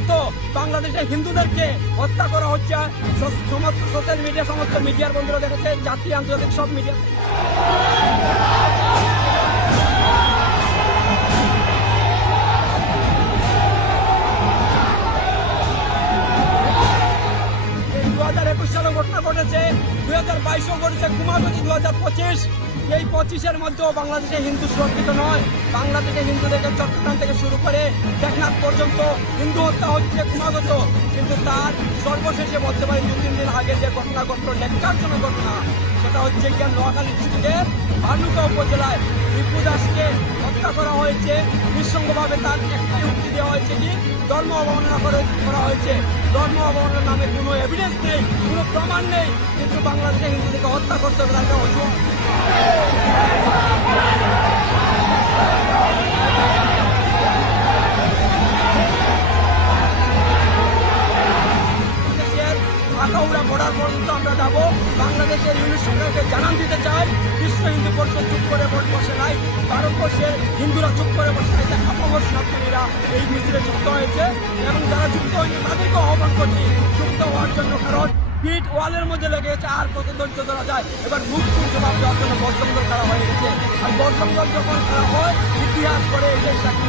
ক্রমাগত বাংলাদেশের হিন্দুদেরকে হত্যা করা হচ্ছে। সমস্ত সোশ্যাল মিডিয়া, সমস্ত মিডিয়ার বন্ধুরা দেখেছে, জাতীয় আন্তর্জাতিক সব মিডিয়া। ঘটনা ঘটেছে 2022 ঘটেছে, ক্রমাগত 2025, এই 25-এর মধ্যেও বাংলাদেশে হিন্দু সুরক্ষিত নয়। বাংলাদেশে হিন্দুদেরকে চট্টগ্রাম থেকে শুরু করে টেকনাফ পর্যন্ত হিন্দু হত্যা হচ্ছে ক্রমাগত। কিন্তু তার সর্বশেষে বলতে পারি 2-3 দিন আগে যে ঘটনা ঘটলো, ন্যাক্কারজনক ঘটনা, সেটা হচ্ছে গিয়ে নোয়াখালী ডিস্ট্রিক্টের ভালুকা উপজেলায় রিপু দাসকে হত্যা করা হয়েছে নিঃসঙ্গভাবে। তার একটাই উক্তি দেওয়া হয়েছে কি ধর্ম অবমাননা করা হয়েছে। ধর্ম অবমাননার নামে কোনো এভিডেন্স নেই, কোনো প্রমাণ নেই, কিন্তু বাংলাদেশে হিন্দুদেরকে হত্যা করতে হবে তাকে অজুহাত। আখাউড়া বর্ডার পর্যন্ত আমরা যাব। বাংলাদেশের ইউনিট সরকারকে জানান দিতে চাই, বিশ্ব হিন্দু পরিষদ চুপ করে বসে নাই, ভারতবর্ষের হিন্দুরা চুপ করে বসে নাই। আপমর সনাতনীরা এই মিছিলে যুক্ত হয়েছে এবং যারা যুক্ত হয়েছে তাদেরকে আহ্বান করছি যুক্ত হওয়ার জন্য, কারণ পিঠ ওয়ালের মধ্যে লেগে গেছে, আর কত ধৈর্য ধরা যায়। এবার মুখপুর জবাব দেওয়ার জন্য বর্ষঙ্গল করা হয়ে গেছে, আর বর্ষঙ্গল যখন করা হয় ইতিহাস করে এটাই সাক্ষী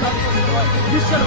হয় বিশ্বের